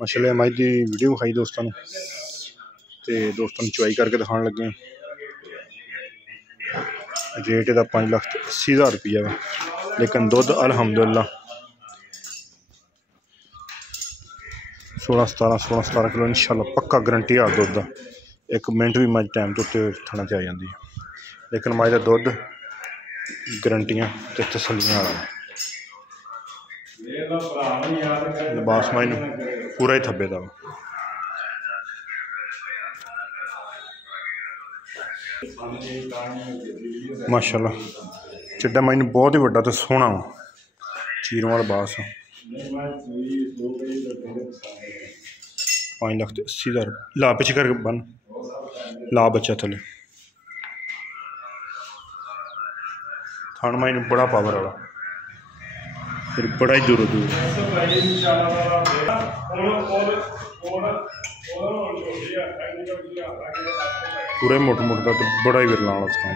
माशाल्लाह मज की वीडियो विखाई दोस्तों तो दोस्तों चुवाई करके दिखाने लगे। रेट इहदा 5,80,000 रुपया वा, लेकिन दुध अलहमदुलिल्लाह 16-17 किलो इंशाल्लाह पक्का गारंटी आ दुध का। एक मिनट भी मज टाइम तो उत्ते थना ते आ जाती है, लेकिन मज का दुध गारंटियां ते तसल्लियां वाला। लिबास मज पूरा ही थब्बे का। माशाल्लाह चिड्डा मज बहुत ही वड्डा तो सोहना वा, चीरों वाला बास 5,80,000 ला पिछे करके बन ला बच्चा थले। थान मज बड़ा पावर वाला, फिर बड़ा ही दूर दूर पूरा ही मोटा मोटा तो बड़ा ही विरला वाला था।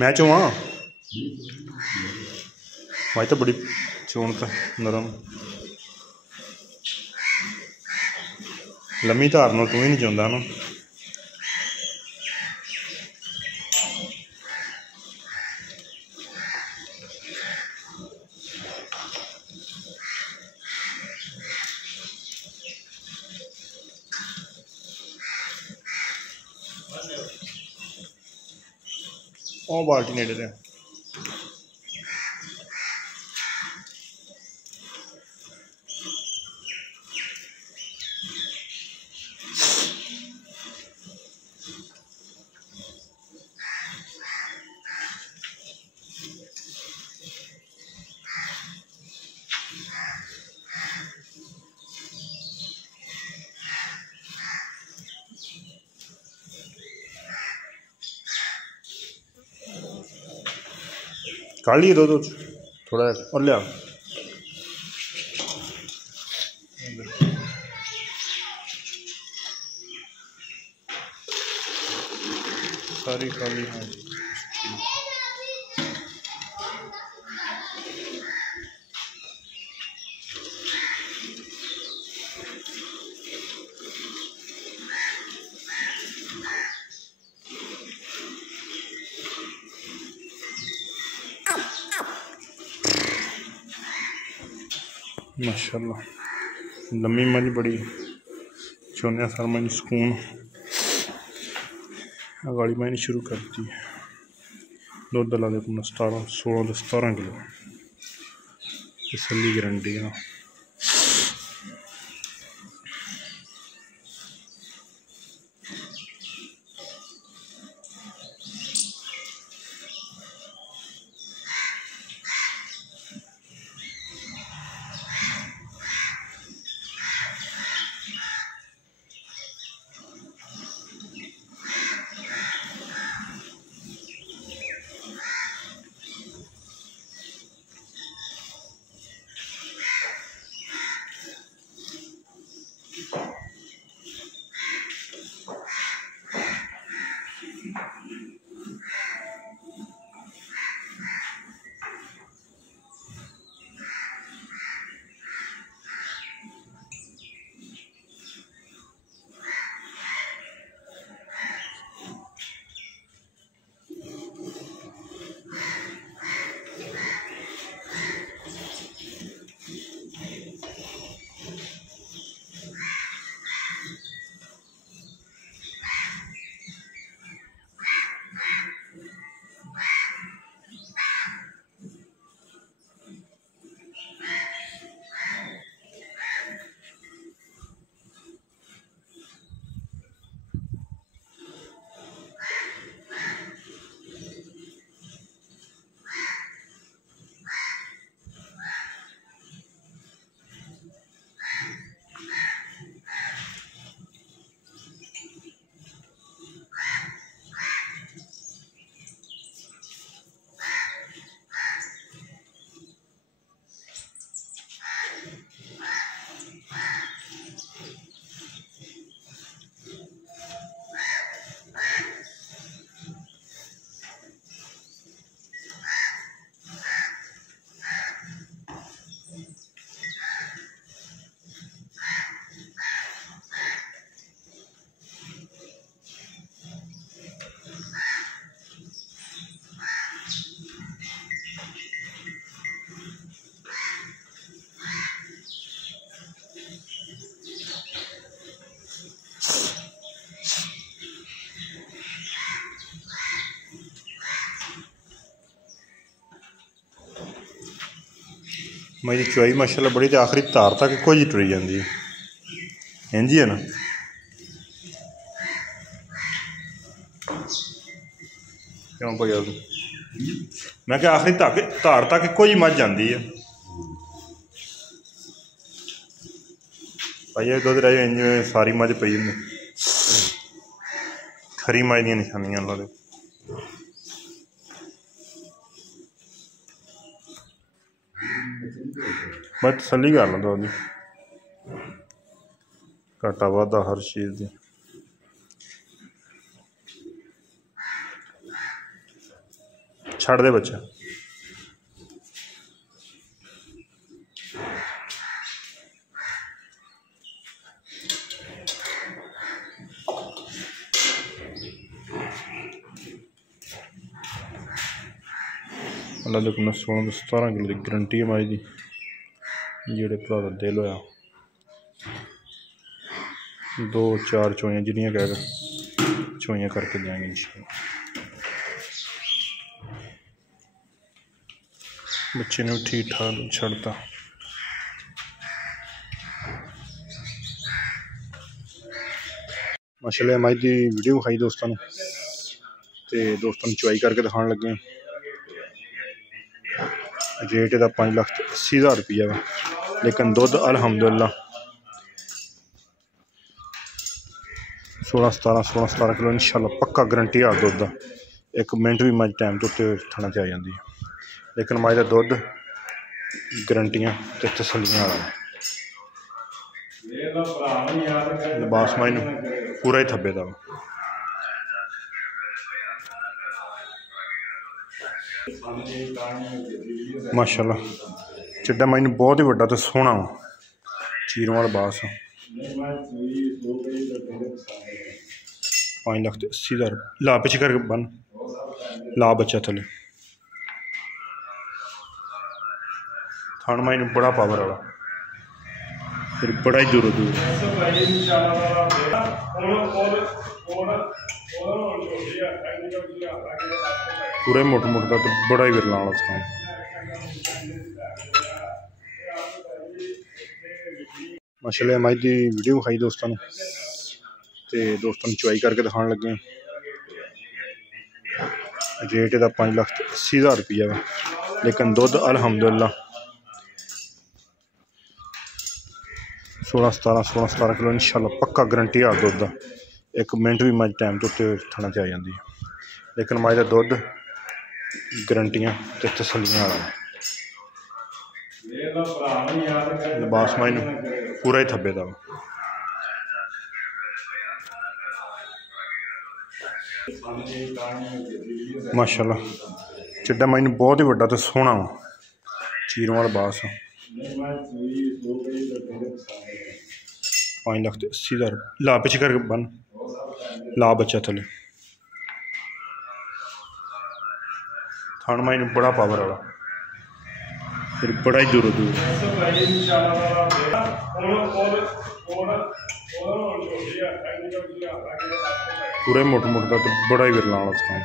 मैं चो हाँ मज तो बड़ी चोन तो नरम लम्मी धार नाल तू ही नहीं चाहता ना। ਉਹ ਬਾਲਟੀ ਨੇੜੇ ਤੇ काढ़ लिए दो थोड़ा और लिया सारी खाली। हाँ माशाल्लाह लम्मी मंझ बड़ी चोने सर मंझ सुकून गाली मंझ शुरू करती है। दुध ला दे 16 तो 17 किलो तसल्ली गारंटी है। मेरी चुआई माशाल्लाह बड़ी तो आखिरी धार तक इको जी टुरी जाती है। इंज ही है ना क्यों भाई मैं क्या आखिरी धार तक इको जी मझ जाती है भाई दुध रह इंज सारी मझ पई खरी मझ दी निशानियां ला दे। मैं तसल्ली कर लैंदा ओह्दी घाटा वाधा हर चीज़ की। छड़ दे बच्चा अलग 16 ਤੋਂ 17 किलो की गारंटी है मज की। जेड़े भरा का दिल होया 2-4 चोइयां जिन्नियां कह चोइयां करके देंगे इंशाल्लाह। बच्चे ने भी ठीक ठाक छड़ता। माशाल्लाह मज की वीडियो विखाई दोस्तों तो दोस्तों चुआई करके दिखाने लगे। रेट इहदा 5,80,000 रुपया वा, लेकिन दुध अलहमदुलिल्लाह 16-17 किलो इंशाल्लाह पक्का गारंटी आ दुध का। एक मिनट भी मज टाइम तो उत्ते थणा ते आ जाती है, लेकिन मज का दुध गारंटियां ते तसल्लियां वाला। लिबास मज पूरा ही थब्बे का। माशाल्लाह चिड्डा मज बहुत ही वड्डा ते सोहना वा, चीरों वाला बास 5,80,000 ला पिछे करके बन ला बच्चा थले। थान मज बड़ा पावर वाला, फिर बड़ा ही दूर दूर पूरे मुठ मुठ का तो बड़ा ही विरला वाला थान। माशाल्लाह मज की वीडियो विखाई दोस्तों तो दोस्तों चुआई करके दिखाने लगे। रेट इहदा 5,80,000 रुपया वा, लेकिन दुध अलहमदुलिल्लाह 16-17 किलो इंशाल्लाह पक्का गारंटी आ दुध का। एक मिनट भी मज टाइम तो उत्ते थणा ते आ जाती है, लेकिन मज का दुध गारंटियां ते तसल्लियां वाला। लिबास मज पूरा ही थब्बे का। माशाल्लाह चिड्डा मज बहुत ही वड्डा ते सोहना वा, चीरों वाला बास 5,80,000 ला पिछे करके बन ला बच्चा थले। थान मज बड़ा पावर वाला, फिर बड़ा ही दूर दूर पूरे मुठ मुठ का तो बड़ा ही विरला वाला थान।